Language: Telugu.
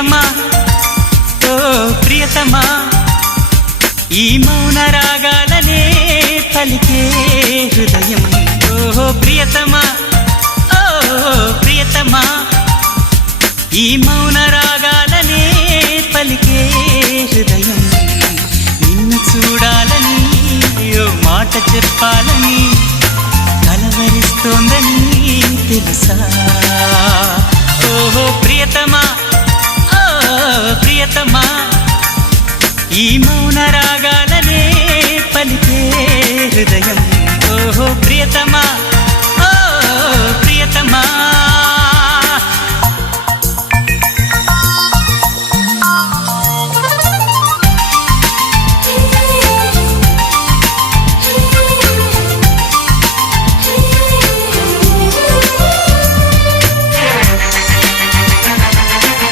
ప్రియతమా ఓ ప్రియతమా ఈ మౌన రాగాలనే పలికే హృదయం ఓ ప్రియతమా ఓ ప్రియతమా ఈ మౌన రాగాలనే పలికే హృదయం నిన్ను చూడాలని ఓ మాట చెప్పాలని కలవరిస్తోందని తెలుసా ఓ ప్రియతమా